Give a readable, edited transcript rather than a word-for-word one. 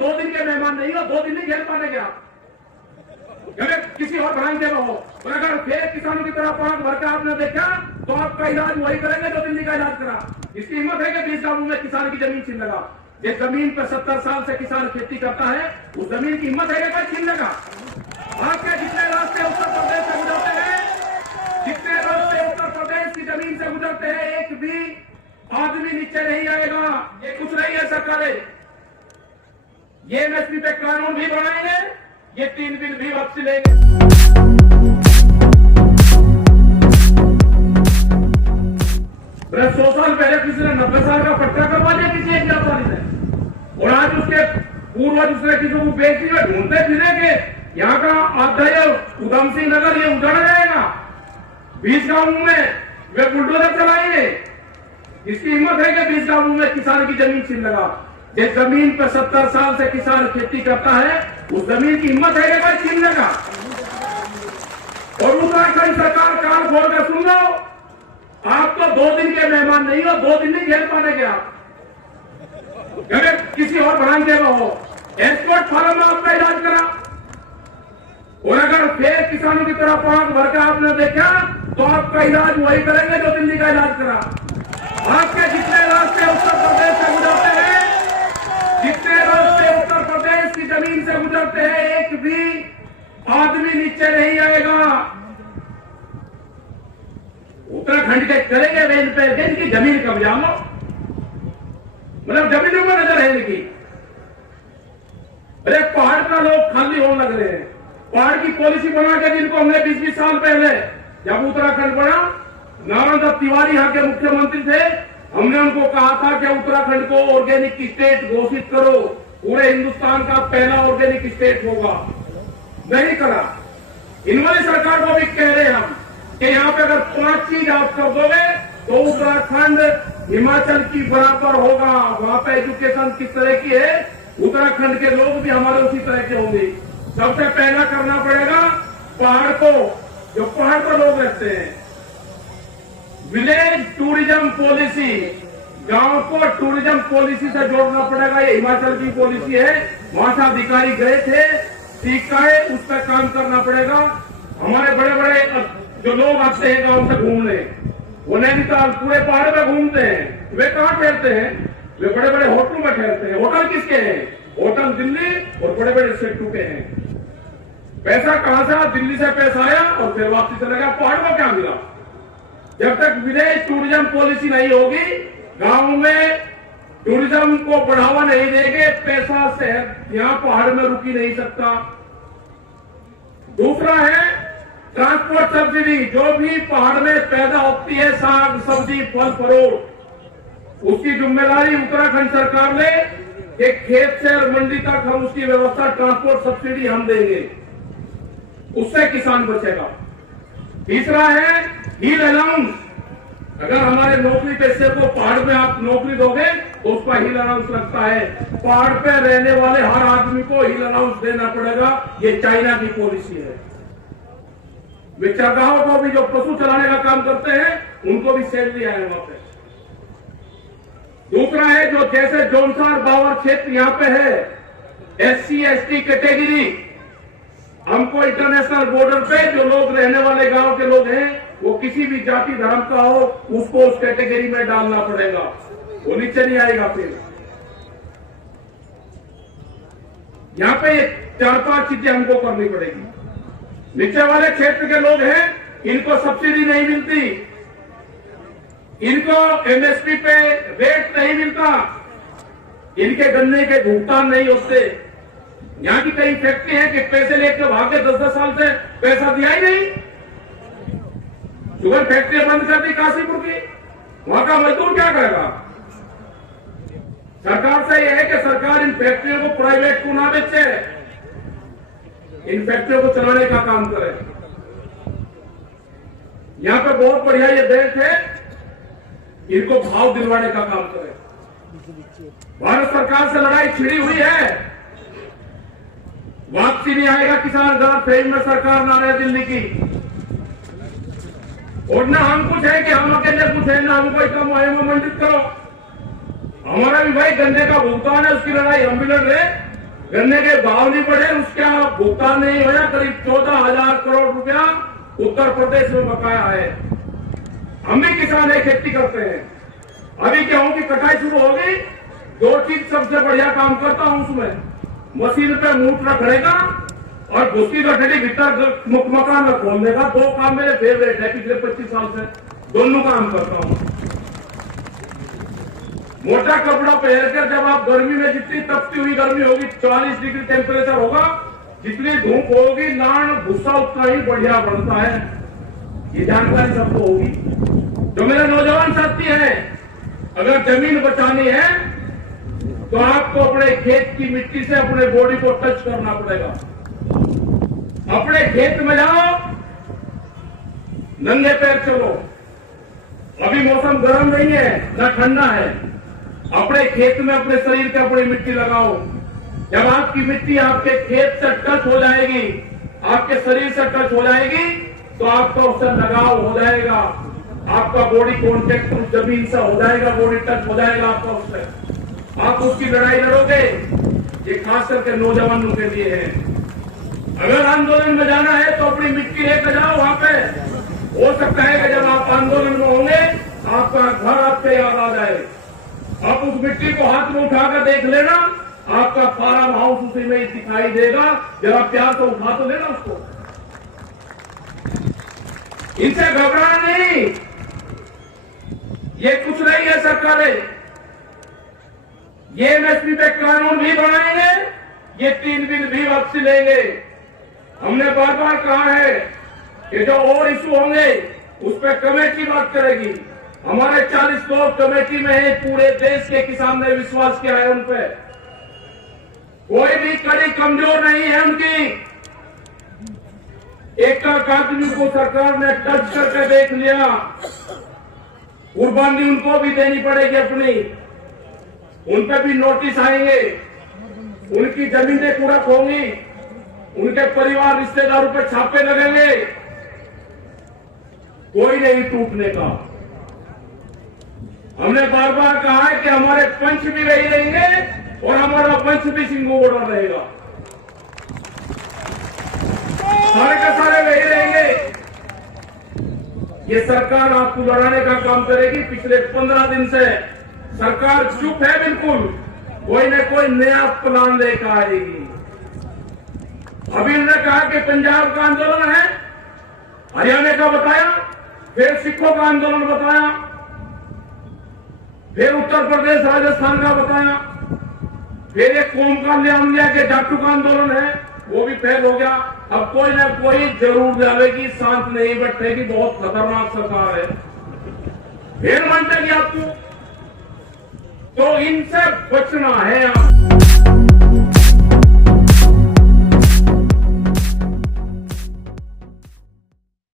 2 दिन के मेहमान नहीं हो, 2 दिन नहीं झेल पाएंगे आप। अगर किसी और ब्रांच में हो, और अगर फिर किसानों की तरह पांच भर के आपने देखा तो आपका इलाज वही करेंगे जो दिल्ली का इलाज करा। इसकी हिम्मत है कि 20 गांवों में किसान की जमीन छीन लगा। जिस जमीन पर 70 साल से किसान खेती करता है, उस जमीन की हिम्मत है कि कोई छीन लगा। आपके जितने रास्ते उत्तर प्रदेश से गुजरते हैं, जितने रास्ते उत्तर प्रदेश की जमीन से गुजरते हैं, एक भी आदमी नीचे नहीं आएगा। ये कुछ नहीं है सरकारें, ये एमएसपी पे कानून भी बनाएंगे, ये 3 बिल भी वापसी लेंगे। 100 साल पहले किसी ने 90 साल का पट्टा करवा लिया किसी एक व्यापारी से, और आज उसके पूर्वज उसने किसी को बेच दिया। ढूंढते फिरेंगे यहाँ का आध्याय उधम सिंह नगर ये उजाड़ जाएगा। 20 गांवों में वे बुलडोजर चलाएंगे। इसकी हिम्मत है कि 20 गांवों में किसान की जमीन छीन लगा। जिस जमीन पर 70 साल से किसान खेती करता है, उस जमीन की हिम्मत है कि कोई छीन लगा। और उत्तराखंड सरकार कान खोल कर सुन लो, आप तो 2 दिन के मेहमान नहीं हो, 2 दिन नहीं झेल पाएंगे आप। अगर किसी और ब्रांच में हो, एक्सपोर्ट फार्म में आपका इलाज करा, और अगर फिर किसानों की तरह पांच भर के आपने देखा तो आपका इलाज वही करेंगे जो दिल्ली का इलाज करा। आपके जितने रास्ते उत्तर प्रदेश से गुजरते हैं, जितने रास्ते उत्तर प्रदेश की जमीन से गुजरते हैं, एक भी आदमी नीचे नहीं आएगा। उत्तराखंड के करेंगे रेंज पे इनकी जमीन कब्जा लो, मतलब जमीनों में नजर है इनकी। अरे पहाड़ का लोग खाली होने लग रहे हैं। पहाड़ की पॉलिसी बना के जिनको हमने 20-20 साल पहले जब उत्तराखंड बना, नारायण दत्त तिवारी यहाँ के मुख्यमंत्री थे, हमने उनको कहा था कि उत्तराखंड को ऑर्गेनिक स्टेट घोषित करो, पूरे हिंदुस्तान का पहला ऑर्गेनिक स्टेट होगा। नहीं करा। इन वाली सरकार को भी कह रहे हैं हम कि यहाँ पे अगर 5 चीज आप कर दोगे तो उत्तराखंड हिमाचल की बराबर होगा। वहां पे एजुकेशन किस तरह की है, उत्तराखंड के लोग भी हमारे उसी तरह के होंगे। सबसे पहला करना पड़ेगा पहाड़ को, जो पहाड़ पर लोग रहते हैं, विलेज टूरिज्म पॉलिसी, गांव को टूरिज्म पॉलिसी से जोड़ना पड़ेगा। ये हिमाचल की पॉलिसी है, वहां से अधिकारी गए थे, सीखा है, उस पर काम करना पड़ेगा। हमारे बड़े बड़े जो लोग आते हैं गांव से घूमने, वो नैनीताल पूरे पहाड़ में घूमते हैं, वे कहाँ ठहरते हैं? वे बड़े बड़े होटलों में ठहरते हैं। होटल किसके हैं? होटल दिल्ली और बड़े बड़े सेक्टरों के हैं। पैसा कहां से? दिल्ली से पैसा आया और फिर वापसी चला गया। पहाड़ को क्या मिला? जब तक विलेज टूरिज्म पॉलिसी नहीं होगी, गांव में टूरिज्म को बढ़ावा नहीं देंगे, पैसा शहर यहां पहाड़ में रुक ही नहीं सकता। दूसरा है ट्रांसपोर्ट सब्सिडी। जो भी पहाड़ में पैदा होती है, साग सब्जी फल फ्रूट, उसकी जिम्मेदारी उत्तराखंड सरकार ने कि खेत से मंडी तक हम उसकी व्यवस्था, ट्रांसपोर्ट सब्सिडी हम देंगे, उससे किसान बचेगा। तीसरा है हिल अलाउंस। अगर हमारे नौकरी पेशे को पहाड़ में आप नौकरी दोगे तो उसका हिल अलाउंस लगता है। पहाड़ पे रहने वाले हर आदमी को हिल अलाउंस देना पड़ेगा। ये चाइना की पॉलिसी है। वे चरगाहों को भी, जो पशु चलाने का काम करते हैं, उनको भी सैलरी आए वहां पे। दूसरा है जो जैसे जोनसार बावर क्षेत्र यहाँ पे है, SC ST कैटेगरी, हमको इंटरनेशनल बॉर्डर पे जो लोग रहने वाले गांव के लोग हैं, वो किसी भी जाति धर्म का हो, उसको उस कैटेगरी में डालना पड़ेगा। वो नीचे नहीं आएगा। फिर यहाँ पे 4-5 चीजें हमको करनी पड़ेगी। नीचे वाले क्षेत्र के लोग हैं, इनको सब्सिडी नहीं मिलती, इनको MSP पे रेट नहीं मिलता, इनके गन्ने के भुगतान नहीं होते। यहाँ की कई फैक्ट्री है कि पैसे लेकर भागे 10-10 साल से पैसा दिया ही नहीं। शुगर फैक्ट्री बंद कर दी काशीपुर की, वहां का मजदूर क्या करेगा? सरकार से यह है कि सरकार इन फैक्ट्रियों को प्राइवेट को ना बेचे, इन फैक्ट्रियों को चलाने का काम करे। यहाँ पे बहुत बढ़िया ये बैंक है, इनको भाव दिलवाने का काम करे। भारत सरकार से लड़ाई छिड़ी हुई है, वापसी नहीं आएगा किसान घर, फ्रेम में सरकार ना रहे दिल्ली की। और ना हम कुछ है कि हम अकेले कुछ है, ना हमको इतना मुहिम में मंडित करो। हमारा भी भाई गन्ने का भुगतान है, उसकी लड़ाई हम भी लड़ रहे। गन्ने के भाव नहीं बढ़े, उसका भुगतान नहीं होया। करीब 14,000 करोड़ रुपया उत्तर प्रदेश में बकाया है। हम भी किसान है, खेती करते हैं। अभी गेहूं की कटाई शुरू हो गई। 2 चीज सबसे बढ़िया काम करता हूं उसमें, मशीन पे मूठ रखने का और भूसी गठड़ी भीतर मकान में खोलने का। 2 काम मेरे फेवरेट है पिछले 25 साल से, दोनों काम करता हूं। मोटा कपड़ा पहनकर जब आप गर्मी में, जितनी तपती हुई गर्मी होगी, 40 डिग्री टेम्परेचर होगा, जितनी धूप होगी, लान भूसा उतना ही बढ़िया बढ़ता है। ये जानकारी सबको होगी। जो मेरे नौजवान साथी हैं, अगर जमीन बचानी है तो आपको अपने खेत की मिट्टी से अपने बॉडी को टच करना पड़ेगा। अपने खेत में जाओ, नंगे पैर चलो। अभी मौसम गर्म नहीं है ना ठंडा है। अपने खेत में अपने शरीर पे अपनी मिट्टी लगाओ। जब आपकी मिट्टी आपके खेत से टच हो जाएगी, आपके शरीर से टच हो जाएगी, तो आपका उससे लगाव हो जाएगा। आपका बॉडी कॉन्टेक्ट उस जमीन से हो जाएगा, बॉडी टच हो जाएगा आपका उससे। आप उसकी लड़ाई लड़ोगे। ये खास करके नौजवानों के लिए है। अगर आंदोलन में जाना है तो अपनी मिट्टी लेकर जाओ वहां पे। हो सकता है कि जब आप आंदोलन में होंगे, आपका घर आपके याद आ जाए। आप उस मिट्टी को हाथ में उठाकर देख लेना, आपका फार्म हाउस उसी में ही दिखाई देगा। जरा प्यार से उठा तो लेना उसको। इनसे घबराना नहीं, ये कुछ नहीं है सरकारें। ये एमएसपी पे कानून भी बनाएंगे, ये 3 बिल भी वापसी लेंगे। हमने बार बार कहा है कि जो और इशू होंगे उस पर कमेटी बात करेगी। हमारे 40 लोग कमेटी में हैं, पूरे देश के किसान ने विश्वास किया है उन पे। कोई भी कड़ी कमजोर नहीं है उनकी। एक आदमी को सरकार ने टच करके देख लिया, कुर्बानी उनको भी देनी पड़ेगी अपनी। उन पे भी नोटिस आएंगे, उनकी जमीनें कुड़क होंगी, उनके परिवार रिश्तेदारों पे छापे लगेंगे। कोई नहीं टूटने का। हमने बार बार कहा है कि हमारे पंच भी वही रहेंगे और हमारा पंच भी सिंगू बॉर्डर रहेगा। सारे के सारे वही रहेंगे। ये सरकार आपको लड़ाने का काम करेगी। पिछले 15 दिन से सरकार चुप है बिल्कुल। कोई न कोई नया प्लान लेकर आएगी। अभी उन्होंने कहा कि पंजाब का आंदोलन है, हरियाणा का बताया, फिर सिखों का आंदोलन बताया, फिर उत्तर प्रदेश राजस्थान का बताया, फिर एक कौम कल्याण के जाटू का आंदोलन है, वो भी फेल हो गया। अब कोई ना कोई जरूर डालेगी, शांत नहीं बैठेगी। बहुत खतरनाक सरकार है, फिर मानतेगी आपको। तो इनसे बचना है आप।